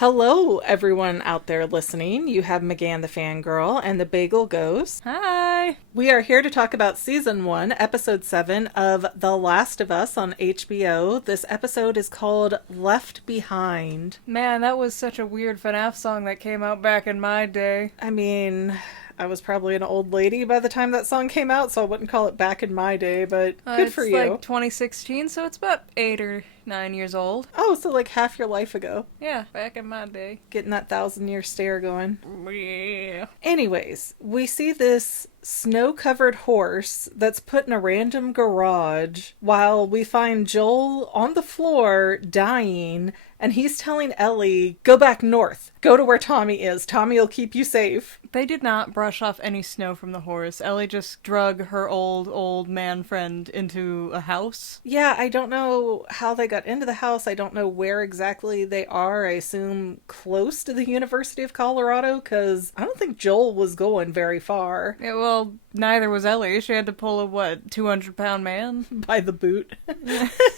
Hello, everyone out there listening. You have McGann the Fangirl and the Bagel Ghost. Hi! We are here to talk about Season 1, Episode 7 of The Last of Us on HBO. This episode is called Left Behind. Man, that was such a weird FNAF song that came out back in my day. I mean, I was probably an old lady by the time that song came out, so I wouldn't call it back in my day, but good for you. It's like 2016, so it's about 8 or 9 years old. Oh, so like half your life ago. Yeah, back in my day. Getting that 1,000-year stare going. Yeah. Anyways, we see this snow-covered horse that's put in a random garage while we find Joel on the floor dying, and he's telling Ellie, go back north. Go to where Tommy is. Tommy will keep you safe. They did not brush off any snow from the horse. Ellie just drug her old man friend into a house. Yeah, I don't know how they got into the house. I don't know where exactly they are. I assume close to the University of Colorado, because I don't think Joel was going very far. Yeah, well, neither was Ellie. She had to pull a, 200-pound man? By the boot.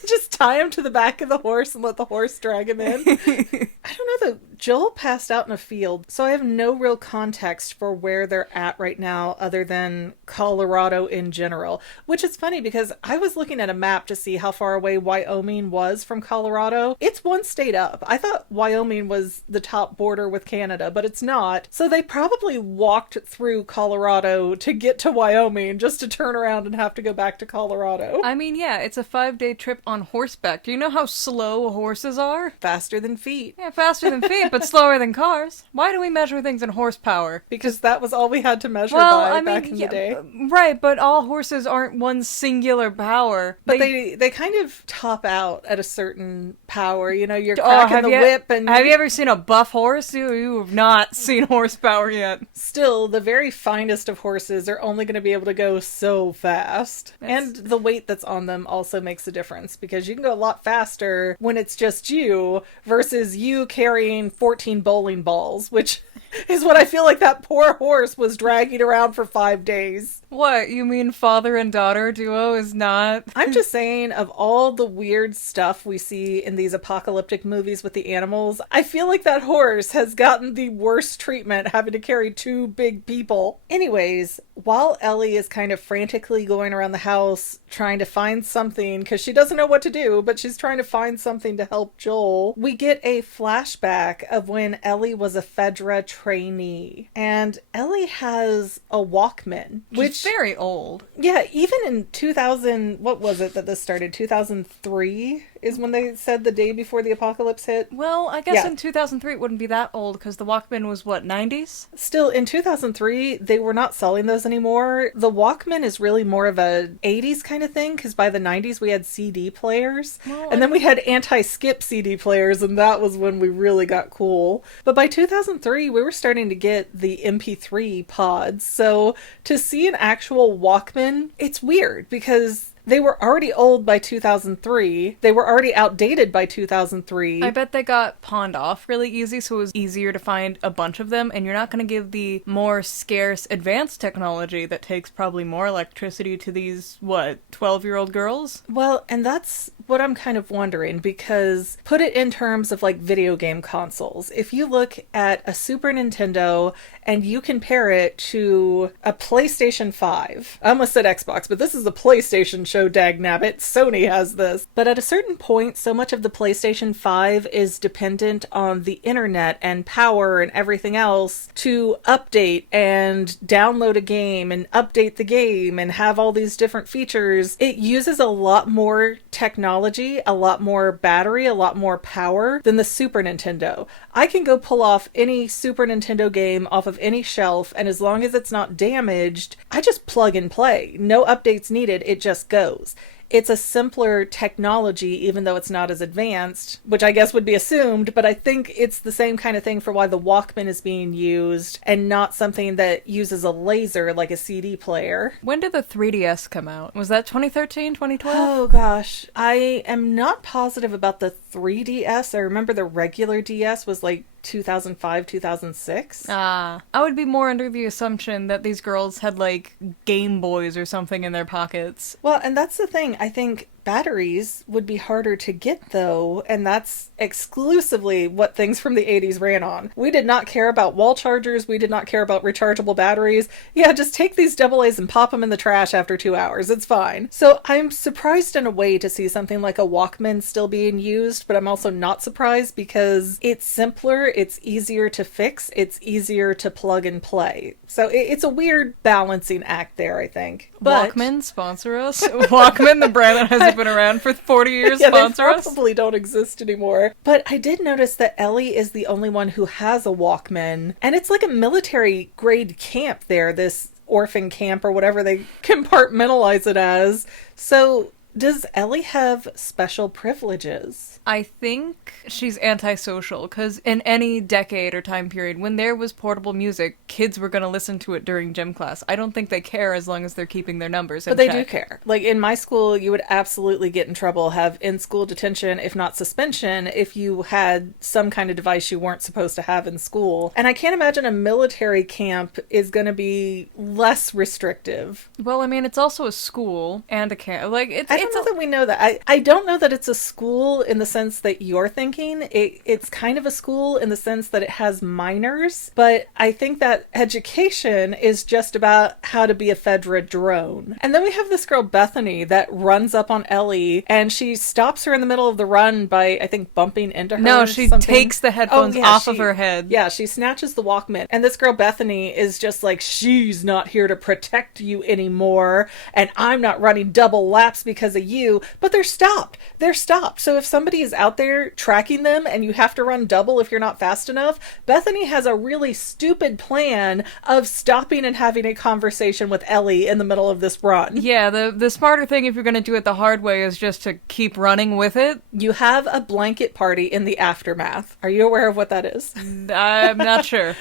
Just tie him to the back of the horse and let the horse drag him in. I don't know though. Joel passed out in a field, so I have no real context for where they're at right now other than Colorado in general. Which is funny because I was looking at a map to see how far away Wyoming was from Colorado. It's one state up. I thought Wyoming was the top border with Canada, but it's not. So they probably walked through Colorado to get to Wyoming just to turn around and have to go back to Colorado. I mean, yeah, it's a 5-day trip on horseback. Do you know how slow horses are? Faster than feet. Yeah, faster than feet, but slower than cars. Why do we measure things in horsepower? Because that was all we had to measure back in the day. Right, but all horses aren't one singular power. But they kind of top out at a certain power. You know, you're cracking the whip and... Have you ever seen a buff horse? You have not seen horsepower yet. Still, the very finest of horses are only going to be able to go so fast. And the weight that's on them also makes a difference, because you can go a lot faster when it's just you versus you carrying 14 bowling balls, which is what I feel like that poor horse was dragging around for 5 days. What, you mean father and daughter duo is not? I'm just saying, of all the weird stuff we see in these apocalyptic movies with the animals, I feel like that horse has gotten the worst treatment, having to carry 2 big people. Anyways, while Ellie is kind of frantically going around the house trying to find something, because she doesn't know what to do, but she's trying to find something to help Joel, we get a flashback of when Ellie was a Fedra trainee. And Ellie has a Walkman, which... very old. Yeah, even in 2000, what was it that this started? 2003 is when they said the day before the apocalypse hit? Well, I guess in 2003 it wouldn't be that old, because the Walkman was, 90s? Still, in 2003, they were not selling those anymore. The Walkman is really more of a 80s kind of thing, because by the 90s we had CD players, and then we had anti-skip CD players, and that was when we really got cool. But by 2003, we were starting to get the MP3 pods, so to see an actual Walkman, it's weird, because they were already old by 2003. They were already outdated by 2003. I bet they got pawned off really easy, so it was easier to find a bunch of them, and you're not going to give the more scarce advanced technology that takes probably more electricity to these, 12-year-old girls? Well, and that's what I'm kind of wondering, because put it in terms of like video game consoles. If you look at a Super Nintendo and you compare it to a PlayStation 5, I almost said Xbox, but this is a PlayStation show, dagnabbit. Sony has this. But at a certain point, so much of the PlayStation 5 is dependent on the internet and power and everything else to update and download a game and update the game and have all these different features. It uses a lot more technology, a lot more battery, a lot more power than the Super Nintendo. I can go pull off any Super Nintendo game off of any shelf, and as long as it's not damaged, I just plug and play. No updates needed, it just goes. It's a simpler technology, even though it's not as advanced, which I guess would be assumed, but I think it's the same kind of thing for why the Walkman is being used and not something that uses a laser like a CD player. When did the 3DS come out? Was that 2013, 2012? Oh gosh, I am not positive about the 3DS. I remember the regular DS was like 2005, 2006. I would be more under the assumption that these girls had like Game Boys or something in their pockets. Well, and that's the thing. I think Batteries would be harder to get, though, and that's exclusively what things from the 80s ran on. We did not care about wall chargers. We did not care about rechargeable batteries. Yeah, just take these AA's and pop them in the trash after 2 hours. It's fine. So I'm surprised in a way to see something like a Walkman still being used, but I'm also not surprised because it's simpler, it's easier to fix, it's easier to plug and play. So it's a weird balancing act there, I think. But Walkman, sponsor us. Walkman, the brand that hasn't been around for 40 years, yeah, sponsor they us. probably don't exist anymore. But I did notice that Ellie is the only one who has a Walkman. And it's like a military grade camp there, this orphan camp or whatever they compartmentalize it as. So does Ellie have special privileges? I think she's antisocial, because in any decade or time period, when there was portable music, kids were going to listen to it during gym class. I don't think they care as long as they're keeping their numbers in But they check. do care. Like, in my school, you would absolutely get in trouble, have in-school detention, if not suspension, if you had some kind of device you weren't supposed to have in school. And I can't imagine a military camp is going to be less restrictive. Well, I mean, it's also a school and a camp. Like, I don't know that we know that. I don't know that it's a school in the sense that you're thinking. It's kind of a school in the sense that it has minors, but I think that education is just about how to be a Fedra drone. And then we have this girl Bethany that runs up on Ellie, and she stops her in the middle of the run by, I think, bumping into her. No, she takes the headphones off of her head. Yeah, she snatches the Walkman. And this girl Bethany is just like, she's not here to protect you anymore, and I'm not running double laps because of you. But they're stopped. They're stopped. So if somebody is out there tracking them and you have to run double if you're not fast enough, Bethany has a really stupid plan of stopping and having a conversation with Ellie in the middle of this run. Yeah, the smarter thing if you're going to do it the hard way is just to keep running with it. You have a blanket party in the aftermath. Are you aware of what that is? I'm not sure.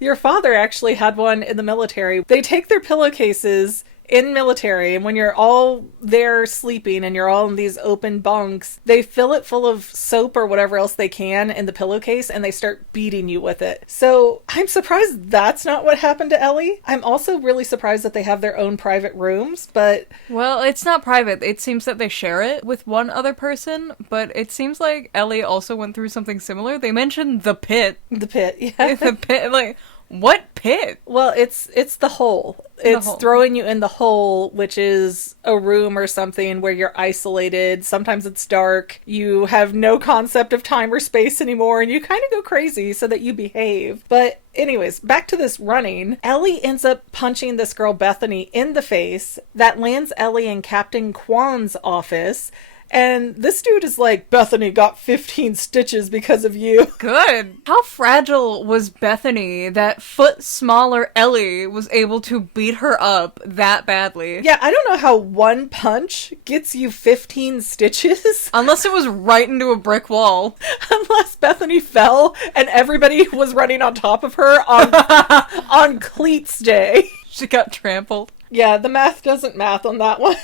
Your father actually had one in the military. They take their pillowcases in military, and when you're all there sleeping and you're all in these open bunks, they fill it full of soap or whatever else they can in the pillowcase, and they start beating you with it. So I'm surprised that's not what happened to Ellie. I'm also really surprised that they have their own private rooms, but... Well, it's not private. It seems that they share it with one other person, but it seems like Ellie also went through something similar. They mentioned the pit. The pit, yeah. The pit, like... What pit? Well, it's the hole. It's hole. throwing you in the hole, which is a room or something where you're isolated. Sometimes it's dark. You have no concept of time or space anymore, and you kind of go crazy so that you behave. But anyways, back to this running. Ellie ends up punching this girl Bethany in the face. That lands Ellie in Captain Kwan's office. And this dude is like, Bethany got 15 stitches because of you. Good. How fragile was Bethany that foot smaller Ellie was able to beat her up that badly? Yeah, I don't know how one punch gets you 15 stitches. Unless it was right into a brick wall. Unless Bethany fell and everybody was running on top of her on Cleats Day. She got trampled. Yeah, the math doesn't math on that one.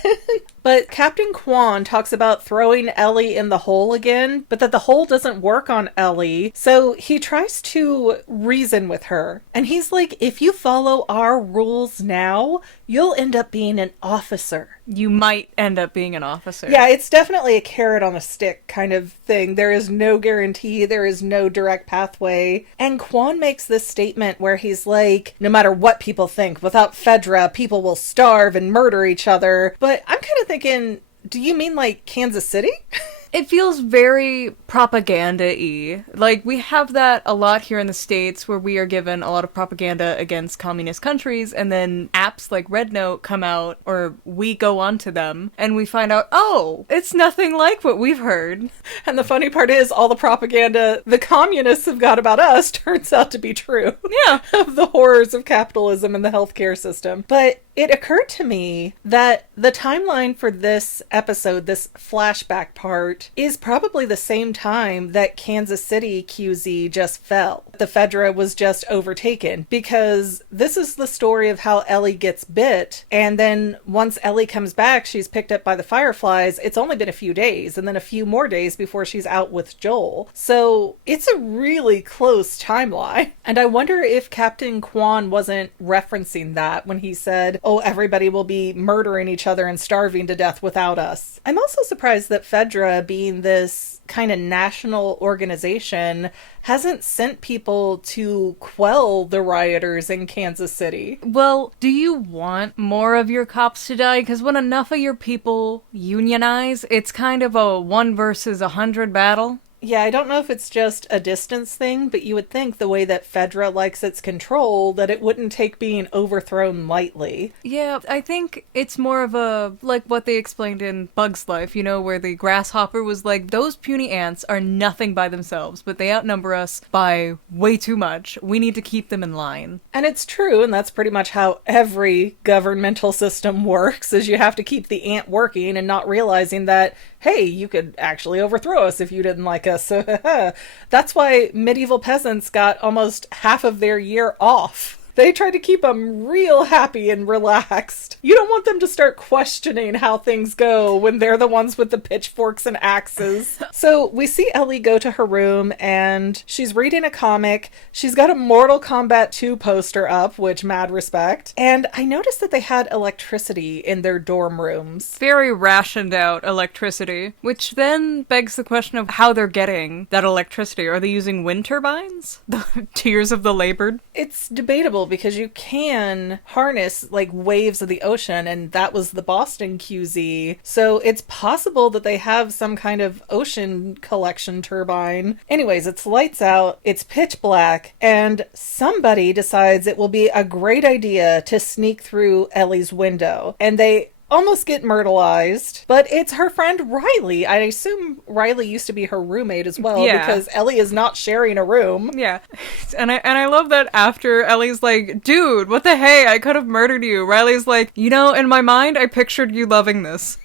But Captain Kwan talks about throwing Ellie in the hole again, but that the hole doesn't work on Ellie. So he tries to reason with her. And he's like, if you follow our rules now, you'll end up being an officer. You might end up being an officer. Yeah, it's definitely a carrot on a stick kind of thing. There is no guarantee. There is no direct pathway. And Kwan makes this statement where he's like, no matter what people think, without Fedra, people will starve and murder each other. But I'm kind of thinking, do you mean like Kansas City? It feels very propaganda-y. Like, we have that a lot here in the States where we are given a lot of propaganda against communist countries, and then apps like Red Note come out, or we go onto them, and we find out, oh, it's nothing like what we've heard. And the funny part is, all the propaganda the communists have got about us turns out to be true. Yeah. Of the horrors of capitalism and the healthcare system. But it occurred to me that the timeline for this episode, this flashback part, report is probably the same time that Kansas City QZ just fell. The Fedra was just overtaken, because this is the story of how Ellie gets bit, and then once Ellie comes back, she's picked up by the Fireflies. It's only been a few days, and then a few more days before she's out with Joel. So it's a really close timeline. And I wonder if Captain Kwan wasn't referencing that when he said, oh, everybody will be murdering each other and starving to death without us. I'm also surprised that Fedra, being this kind of national organization, hasn't sent people to quell the rioters in Kansas City. Well, do you want more of your cops to die? Because when enough of your people unionize, it's kind of a 1 versus 100 battle. Yeah, I don't know if it's just a distance thing, but you would think the way that Fedra likes its control, that it wouldn't take being overthrown lightly. Yeah, I think it's more of a, like what they explained in Bug's Life, you know, where the grasshopper was like, those puny ants are nothing by themselves, but they outnumber us by way too much. We need to keep them in line. And it's true, and that's pretty much how every governmental system works, is you have to keep the ant working and not realizing that, hey, you could actually overthrow us if you didn't like us. So that's why medieval peasants got almost half of their year off. They tried to keep them real happy and relaxed. You don't want them to start questioning how things go when they're the ones with the pitchforks and axes. So we see Ellie go to her room and she's reading a comic. She's got a Mortal Kombat 2 poster up, which mad respect. And I noticed that they had electricity in their dorm rooms. Very rationed out electricity, which then begs the question of how they're getting that electricity. Are they using wind turbines? The tears of the labored? It's debatable, because you can harness like waves of the ocean, and that was the Boston QZ. So it's possible that they have some kind of ocean collection turbine. Anyways, it's lights out, it's pitch black, and somebody decides it will be a great idea to sneak through Ellie's window. And they almost get myrtleized, but it's her friend Riley. I assume Riley used to be her roommate as well, because Ellie is not sharing a room. Yeah. And I love that after Ellie's like, dude, what the hey, I could have murdered you. Riley's like, you know, in my mind, I pictured you loving this.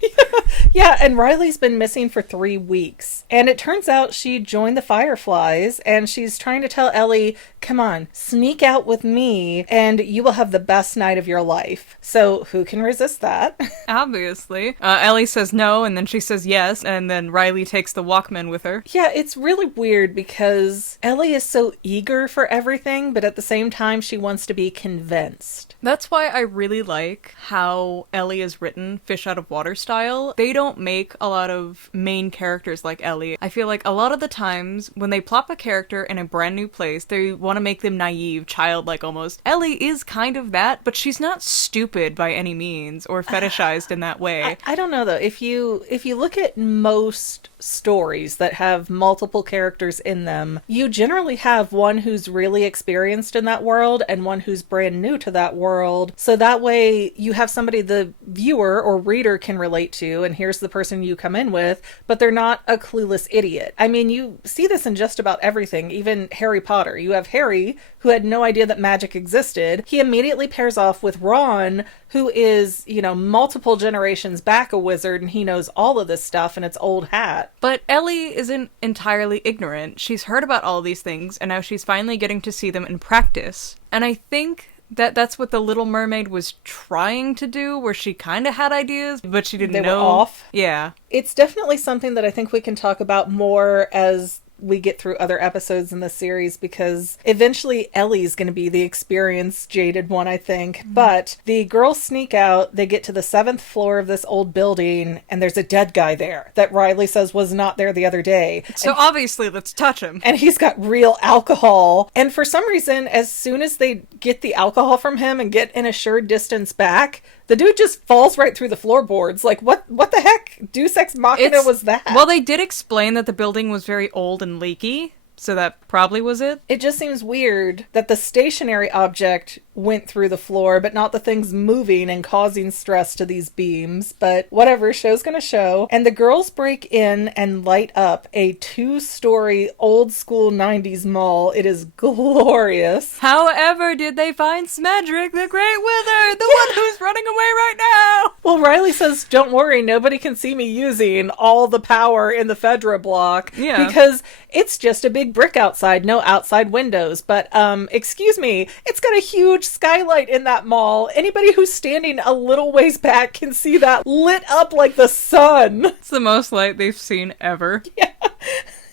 Yeah, and Riley's been missing for 3 weeks. And it turns out she joined the Fireflies, and she's trying to tell Ellie, come on, sneak out with me, and you will have the best night of your life. So who can resist that? Obviously. Ellie says no, and then she says yes, and then Riley takes the Walkman with her. Yeah, it's really weird because Ellie is so eager for everything, but at the same time she wants to be convinced. That's why I really like how Ellie is written fish out of water style. They don't make a lot of main characters like Ellie. I feel like a lot of the times when they plop a character in a brand new place, they want to make them naive, childlike almost. Ellie is kind of that, but she's not stupid by any means or fetishized in that way. I don't know though. If you look at most stories that have multiple characters in them, you generally have one who's really experienced in that world and one who's brand new to that world. So that way you have somebody the viewer or reader can relate to, and here's the person you come in with, but they're not a clueless idiot. I mean, you see this in just about everything, even Harry Potter. You have Harry, who had no idea that magic existed. He immediately pairs off with Ron, who is, you know, multiple generations back a wizard, and he knows all of this stuff, and it's old hat. But Ellie isn't entirely ignorant. She's heard about all these things, and now she's finally getting to see them in practice. And I think that's what the Little Mermaid was trying to do, where she kind of had ideas, but she didn't know. They were off. Yeah. It's definitely something that I think we can talk about more as we get through other episodes in the series, because eventually Ellie's going to be the experienced, jaded one, I think. Mm-hmm. But the girls sneak out, they get to the 7th floor of this old building, and there's a dead guy there that Riley says was not there the other day. So obviously, let's touch him. And he's got real alcohol. And for some reason, as soon as they get the alcohol from him and get an assured distance back, the dude just falls right through the floorboards. Like, what the heck? Deus Ex Machina was that? Well, they did explain that the building was very old and leaky, so that probably was it. It just seems weird that the stationary object went through the floor, but not the things moving and causing stress to these beams. But whatever, show's gonna show. And the girls break in and light up a 2-story old school 90s mall. It is glorious. However, did they find Smedrick, the Great Wizard, the one who's running away right now? Well, Riley says, don't worry, nobody can see me using all the power in the Fedra block. Yeah. Because it's just a big brick outside, no outside windows. But, excuse me, it's got a huge skylight in that mall. Anybody who's standing a little ways back can see that lit up like the sun. It's the most light they've seen ever. Yeah.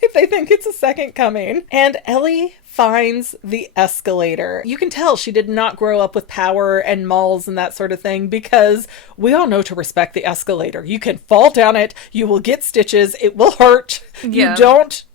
If they think it's a second coming. And Ellie finds the escalator. You can tell she did not grow up with power and malls and that sort of thing, because we all know to respect the escalator. You can fall down it, you will get stitches, it will hurt. Yeah.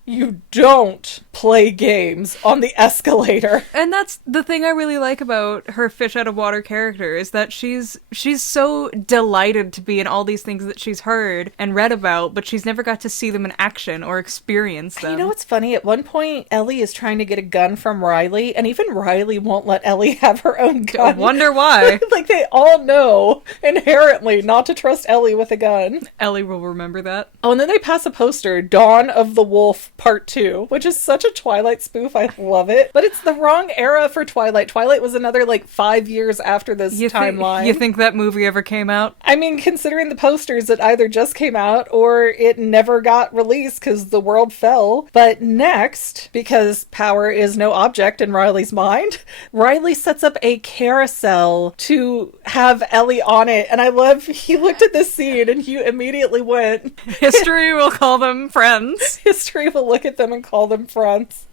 You don't play games on the escalator. And that's the thing I really like about her fish out of water character, is that she's so delighted to be in all these things that she's heard and read about, but she's never got to see them in action or experience them. You know what's funny? At one point, Ellie is trying to get a gun from Riley, and even Riley won't let Ellie have her own gun. I wonder why. Like, they all know inherently not to trust Ellie with a gun. Ellie will remember that. Oh, and then they pass a poster, Dawn of the Wolf Part 2, which is such a Twilight spoof. I love it. But it's the wrong era for Twilight. Twilight was another, 5 years after this timeline. You think that movie ever came out? I mean, considering the posters, it either just came out or it never got released because the world fell. But next, because power is no object in Riley's mind, Riley sets up a carousel to have Ellie on it. And I love, he looked at this scene and he immediately went, History will call them friends. History will look at them and call them friends.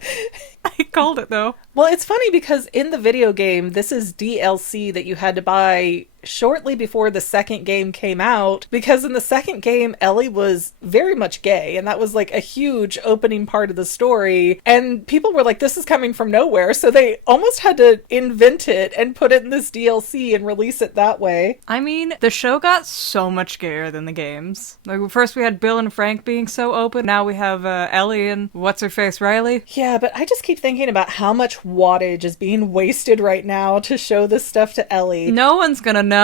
I called it, though. Well, it's funny because in the video game, this is DLC that you had to buy shortly before the second game came out, because in the second game, Ellie was very much gay, and that was a huge opening part of the story, and people were like, this is coming from nowhere, so they almost had to invent it and put it in this DLC and release it that way. I mean, the show got so much gayer than the games. First we had Bill and Frank being so open, now we have Ellie and what's-her-face, Riley. Yeah, but I just keep thinking about how much wattage is being wasted right now to show this stuff to Ellie. No one's gonna know.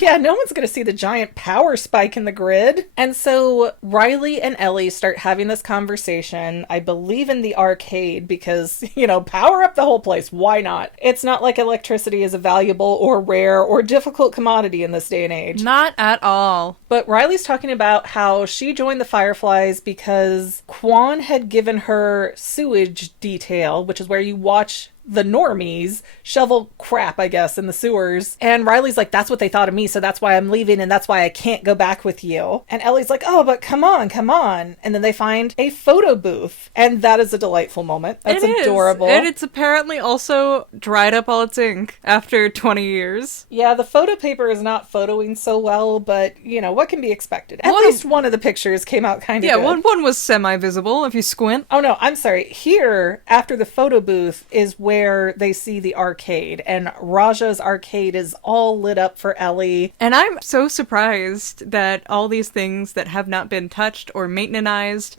Yeah, no one's going to see the giant power spike in the grid. And so Riley and Ellie start having this conversation, I believe in the arcade, because, power up the whole place. Why not? It's not like electricity is a valuable or rare or difficult commodity in this day and age. Not at all. But Riley's talking about how she joined the Fireflies because Quan had given her sewage detail, which is where you watch the normies shovel crap, I guess, in the sewers. And Riley's like, that's what they thought of me, so that's why I'm leaving, and that's why I can't go back with you. And Ellie's like, oh, but come on. And then they find a photo booth, and that is a delightful moment. That's adorable. And it's apparently also dried up all its ink after 20 years. Yeah, the photo paper is not photoing so well, but, what can be expected? At least one of the pictures came out kind of good. Yeah, one was semi-visible if you squint. Oh, no, I'm sorry. Here, after the photo booth, is where they see the arcade, and Raja's arcade is all lit up for Ellie. And I'm so surprised that all these things that have not been touched or maintenanced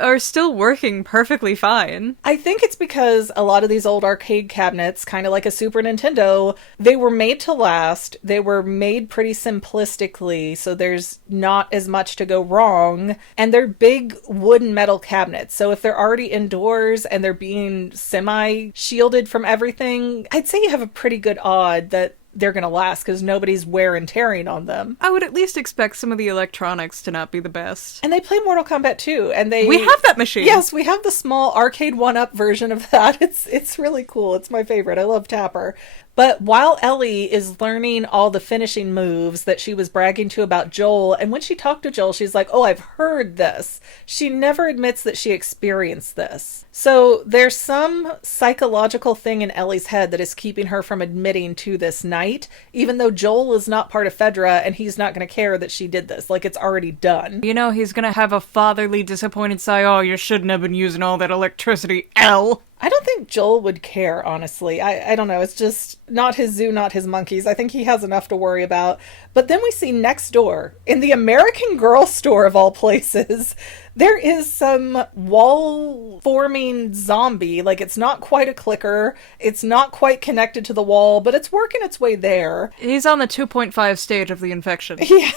are still working perfectly fine. I think it's because a lot of these old arcade cabinets, kind of like a Super Nintendo, they were made to last. They were made pretty simplistically, so there's not as much to go wrong. And they're big wooden metal cabinets, so if they're already indoors and they're being semi-shielded from everything, I'd say you have a pretty good odd that they're going to last because nobody's wear and tearing on them. I would at least expect some of the electronics to not be the best. And they play Mortal Kombat 2, and we have that machine. Yes, we have the small arcade 1-up version of that. It's really cool. It's my favorite. I love Tapper. But while Ellie is learning all the finishing moves that she was bragging to about Joel, and when she talked to Joel, she's like, oh, I've heard this. She never admits that she experienced this. So there's some psychological thing in Ellie's head that is keeping her from admitting to this night, even though Joel is not part of Fedra and he's not going to care that she did this. It's already done. He's going to have a fatherly disappointed sigh, oh, you shouldn't have been using all that electricity, Elle. I don't think Joel would care, honestly. I don't know. It's just not his zoo, not his monkeys. I think he has enough to worry about. But then we see next door, in the American Girl store of all places, there is some wall-forming zombie. Like, it's not quite a clicker. It's not quite connected to the wall, but it's working its way there. He's on the 2.5 stage of the infection. Yeah.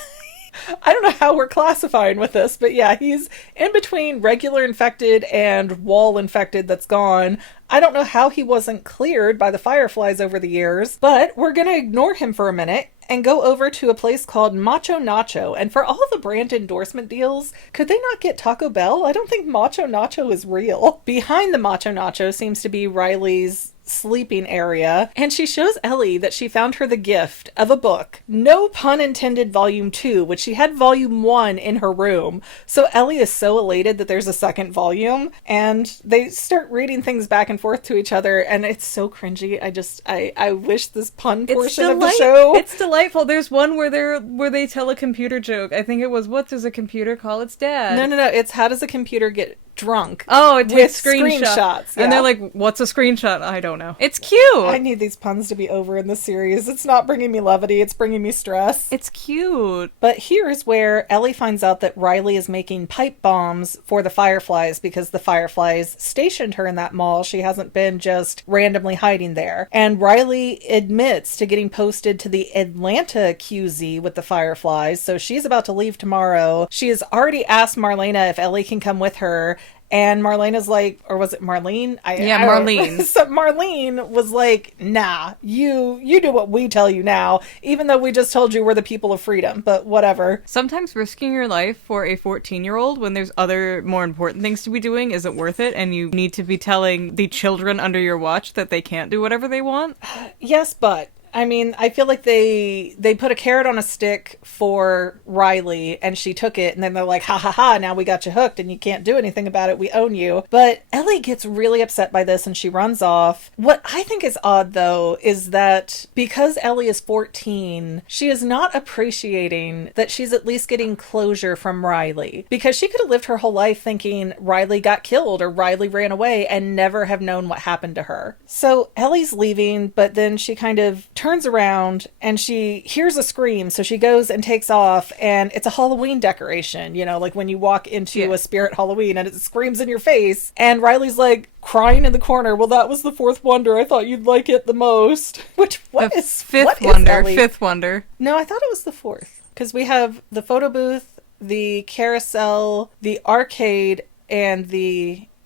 I don't know how we're classifying with this, but yeah, he's in between regular infected and wall infected that's gone. I don't know how he wasn't cleared by the fireflies over the years, but we're going to ignore him for a minute and go over to a place called Macho Nacho. And for all the brand endorsement deals, could they not get Taco Bell? I don't think Macho Nacho is real. Behind the Macho Nacho seems to be Riley's sleeping area, and she shows Ellie that she found her the gift of a book, no pun intended, volume 2, which she had volume 1 in her room. So Ellie is so elated that there's a second volume, and they start reading things back and forth to each other, and it's so cringy. I wish this pun portion of the show. It's delightful. There's one where they tell a computer joke. I think it was, what does a computer call its dad? No, it's how does a computer get drunk? Oh, it takes screenshots. Yeah. And they're like, what's a screenshot? I don't know. It's cute. I need these puns to be over in this series. It's not bringing me levity, it's bringing me stress. It's cute. But here's where Ellie finds out that Riley is making pipe bombs for the Fireflies because the Fireflies stationed her in that mall. She hasn't been just randomly hiding there. And Riley admits to getting posted to the Atlanta QZ with the Fireflies, so she's about to leave tomorrow. She has already asked Marlena if Ellie can come with her. And Marlena's like, or was it Marlene? Marlene. So Marlene was like, nah, you do what we tell you now, even though we just told you we're the people of freedom, but whatever. Sometimes risking your life for a 14-year-old when there's other more important things to be doing isn't worth it, and you need to be telling the children under your watch that they can't do whatever they want. Yes, but I mean, I feel like they put a carrot on a stick for Riley, and she took it, and then they're like, ha ha ha, now we got you hooked, and you can't do anything about it, we own you. But Ellie gets really upset by this, and she runs off. What I think is odd, though, is that because Ellie is 14, she is not appreciating that she's at least getting closure from Riley. Because she could have lived her whole life thinking Riley got killed, or Riley ran away, and never have known what happened to her. So Ellie's leaving, but then she kind of turns around and she hears a scream, so she goes and takes off, and it's a Halloween decoration, you know, like when you walk into a spirit Halloween and it screams in your face, and Riley's like crying in the corner, well, that was the fourth wonder, I thought you'd like it the most. Which, fifth wonder. No, I thought it was the fourth, because we have the photo booth, the carousel, the arcade, and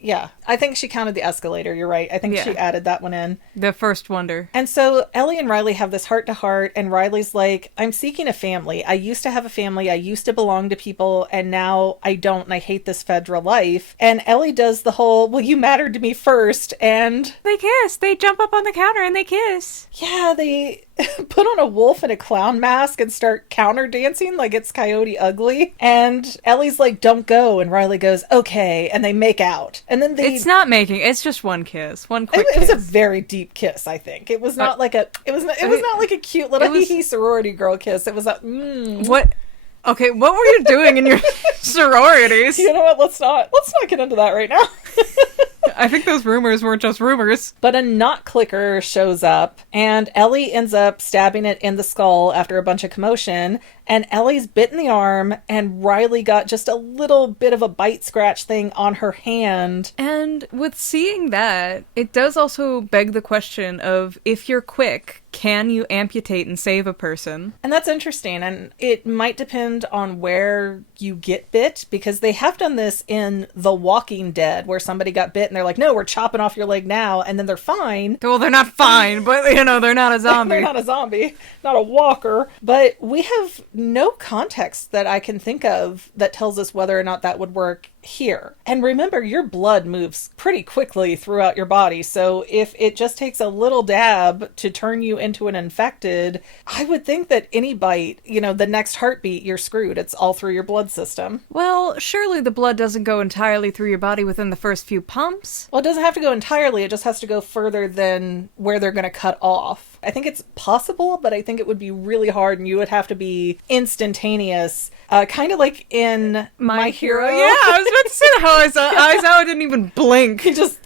yeah, I think she counted the escalator. You're right. I think she added that one in. The first wonder. And so Ellie and Riley have this heart-to-heart, and Riley's like, I'm seeking a family. I used to have a family. I used to belong to people, and now I don't, and I hate this federal life. And Ellie does the whole, well, you mattered to me first, and they kiss. They jump up on the counter and they kiss. Yeah, they put on a wolf and a clown mask and start counter dancing like it's Coyote Ugly. And Ellie's like, don't go. And Riley goes, okay. And they make out. And then it's not making, it's just one kiss. One quick kiss. It was a very deep kiss, I think. It was not like it was not like a cute little hee-hee sorority girl kiss. It was a What? Okay, what were you doing in your sororities? You know what? Let's not get into that right now. I think those rumors weren't just rumors. But a knot clicker shows up, and Ellie ends up stabbing it in the skull after a bunch of commotion, and Ellie's bit in the arm, and Riley got just a little bit of a bite scratch thing on her hand. And with seeing that, it does also beg the question of, if you're quick, can you amputate and save a person? And that's interesting, and it might depend on where you get bit, because they have done this in The Walking Dead, where somebody got bit and they're like, no, we're chopping off your leg now, and then they're fine. Well, they're not fine, but, you know, they're not a zombie. They're not a zombie, not a walker. But we have no context that I can think of that tells us whether or not that would work here. And remember, your blood moves pretty quickly throughout your body, so if it just takes a little dab to turn you into an infected, I would think that any bite, you know, the next heartbeat, you're screwed. It's all through your blood system. Well, surely the blood doesn't go entirely through your body within the first few pumps? Well, it doesn't have to go entirely, it just has to go further than where they're going to cut off. I think it's possible, but I think it would be really hard, and you would have to be instantaneous. Kind of like in My Hero. Yeah, I was about to say how Aizawa didn't even blink. He just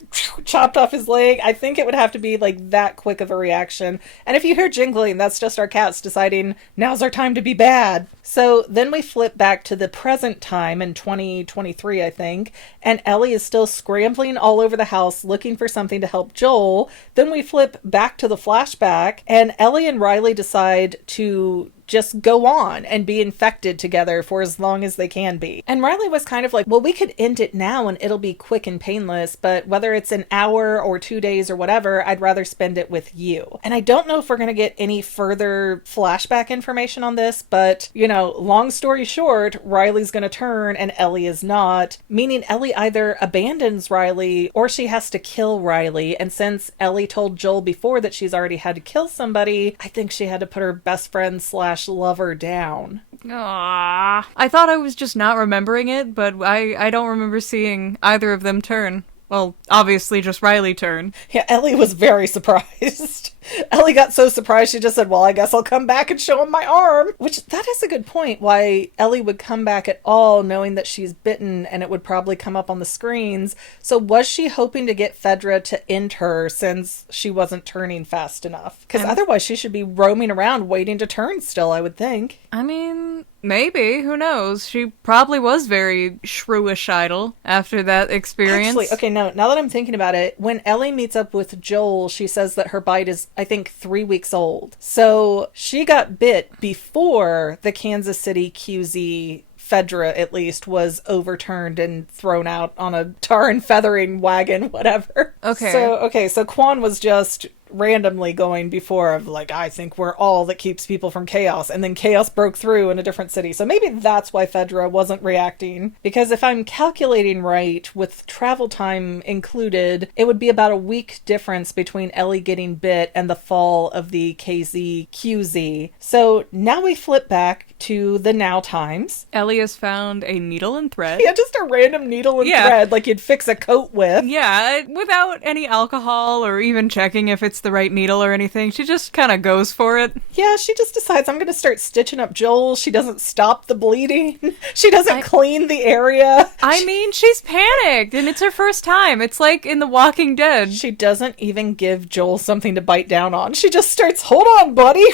chopped off his leg. I think it would have to be like that quick of a reaction. And if you hear jingling, that's just our cats deciding now's our time to be bad. So then we flip back to the present time in 2023, I think, and Ellie is still scrambling all over the house looking for something to help Joel. Then we flip back to the flashback, and Ellie and Riley decide to just go on and be infected together for as long as they can be. And Riley was kind of like, well, we could end it now and it'll be quick and painless, but whether it's an hour or 2 days or whatever, I'd rather spend it with you. And I don't know if we're going to get any further flashback information on this, but, you know, long story short, Riley's going to turn and Ellie is not, meaning Ellie either abandons Riley or she has to kill Riley. And since Ellie told Joel before that she's already had to kill somebody, I think she had to put her best friend / lover down. Aww. I thought I was just not remembering it, but I don't remember seeing either of them turn. Well, obviously just Riley turn. Yeah, Ellie was very surprised. Ellie got so surprised she just said, well, I guess I'll come back and show him my arm. Which, that is a good point, why Ellie would come back at all knowing that she's bitten and it would probably come up on the screens. So was she hoping to get Fedra to end her since she wasn't turning fast enough? Because otherwise she should be roaming around waiting to turn still, I would think. I mean, maybe. Who knows? She probably was very shrewish-idle after that experience. Actually, okay, no, now that I'm thinking about it, when Ellie meets up with Joel, she says that her bite is, I think, 3 weeks old. So she got bit before the Kansas City QZ Fedra, at least, was overturned and thrown out on a tar and feathering wagon, whatever. Okay. So Quan was just randomly going before of like, I think we're all that keeps people from chaos, and then chaos broke through in a different city. So maybe that's why Fedra wasn't reacting, because if I'm calculating right, with travel time included, it would be about a week difference between Ellie getting bit and the fall of the KZ QZ. So now we flip back to the now times. Ellie has found a needle and thread. Yeah, just a random needle and thread like you'd fix a coat with. Yeah, without any alcohol or even checking if it's the right needle or anything. She just kind of goes for it. Yeah, she just decides, I'm going to start stitching up Joel. She doesn't stop the bleeding. She doesn't clean the area. I mean, she's panicked, and it's her first time. It's like in The Walking Dead. She doesn't even give Joel something to bite down on. She just starts, hold on, buddy.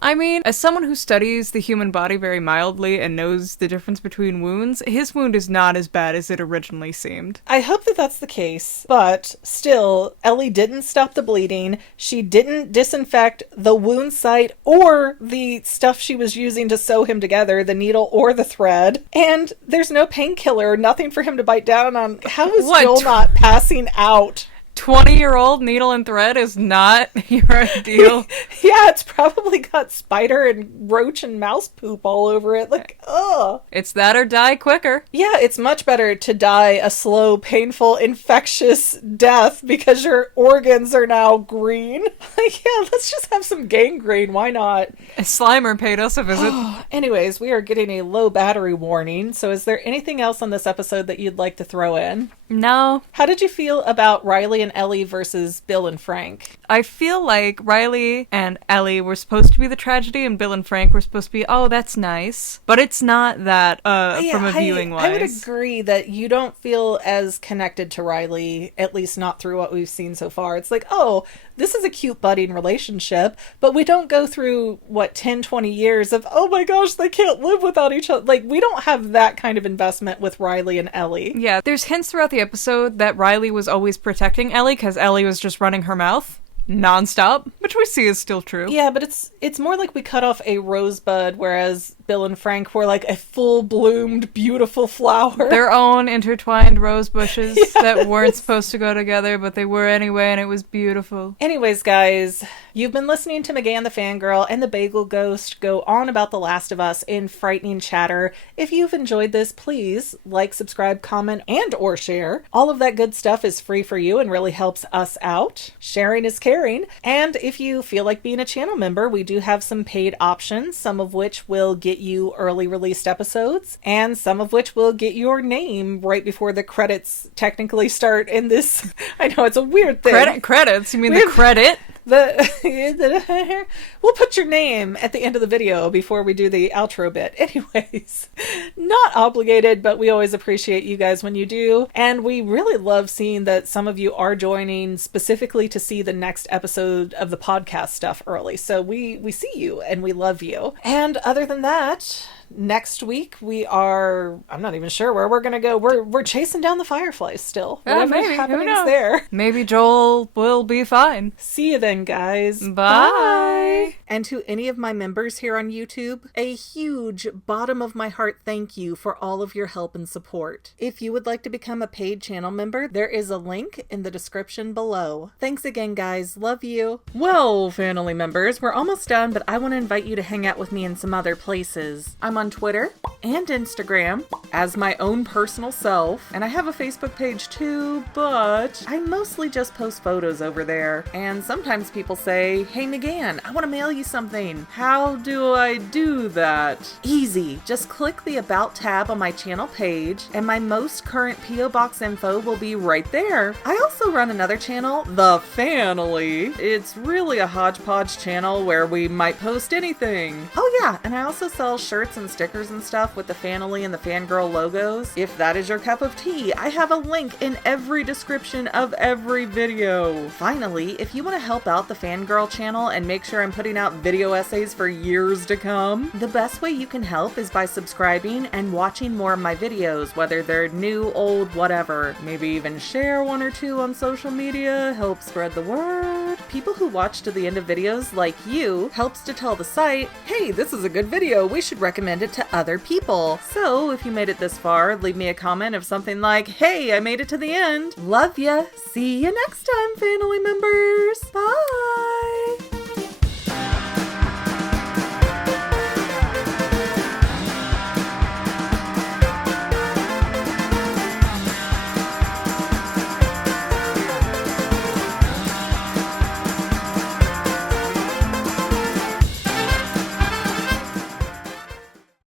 I mean, as someone who studies the human body very mildly and knows the difference between wounds, his wound is not as bad as it originally seemed. I hope that that's the case, but still, Ellie didn't stop the bleeding. She didn't disinfect the wound site or the stuff she was using to sew him together, the needle or the thread. And there's no painkiller, nothing for him to bite down on. How is Joel not passing out? 20-year-old needle and thread is not your ideal. Yeah, it's probably got spider and roach and mouse poop all over it. Like, ugh. It's that or die quicker. Yeah, it's much better to die a slow, painful, infectious death because your organs are now green. Like, yeah, let's just have some gangrene. Why not? Slimer paid us a visit. Anyways, we are getting a low battery warning. So is there anything else on this episode that you'd like to throw in? No. How did you feel about Riley and Ellie versus Bill and Frank? I feel like Riley and Ellie were supposed to be the tragedy and Bill and Frank were supposed to be, oh, that's nice. But it's not that from a viewing wise. I would agree that you don't feel as connected to Riley, at least not through what we've seen so far. It's like, oh, this is a cute budding relationship, but we don't go through, 10, 20 years of, oh my gosh, they can't live without each other. Like, we don't have that kind of investment with Riley and Ellie. Yeah, there's hints throughout the episode that Riley was always protecting Ellie because Ellie was just running her mouth nonstop, which we see is still true. Yeah, but it's more like we cut off a rosebud, whereas Bill and Frank were like a full-bloomed, beautiful flower. Their own intertwined rose bushes that weren't supposed to go together, but they were anyway, and it was beautiful. Anyways, guys, you've been listening to McGann the Fangirl and the Bagel Ghost go on about The Last of Us in frightening chatter. If you've enjoyed this, please like, subscribe, comment, and or share. All of that good stuff is free for you and really helps us out. Sharing is caring. And if you feel like being a channel member, we do have some paid options, some of which will get you early released episodes, and some of which will get your name right before the credits technically start in this. I know, it's a weird thing. Credits? You mean the credit? We'll put your name at the end of the video before we do the outro bit. Anyways, not obligated, but we always appreciate you guys when you do. And we really love seeing that some of you are joining specifically to see the next episode of the podcast stuff early. So we see you and we love you. And other than that, next week I'm not even sure where we're gonna go. We're chasing down the fireflies still. Maybe. Happening's Who knows? there. Maybe Joel will be fine. See you then, guys. Bye. And to any of my members here on YouTube, a huge bottom of my heart thank you for all of your help and support. If you would like to become a paid channel member, there is a link in the description below. Thanks again, guys. Love you. Well, family members, we're almost done, but I want to invite you to hang out with me in some other places. I'm on Twitter and Instagram as my own personal self, and I have a Facebook page too, but I mostly just post photos over there. And sometimes people say, "Hey McGann, I want to mail you something. How do I do that?" Easy. Just click the About tab on my channel page, and my most current P.O. Box info will be right there. I also run another channel, The Family. It's really a hodgepodge channel where we might post anything. Oh yeah, and I also sell shirts and stickers and stuff with the Family and the Fangirl logos. If that is your cup of tea, I have a link in every description of every video. Finally, if you want to help out the Fangirl channel and make sure I'm putting out video essays for years to come, the best way you can help is by subscribing and watching more of my videos, whether they're new, old, whatever. Maybe even share one or two on social media, help spread the word. People who watch to the end of videos, like you, helps to tell the site, hey, this is a good video, we should recommend it to other people. So if you made it this far, leave me a comment of something like, hey, I made it to the end. Love ya. See you next time, family members. Bye.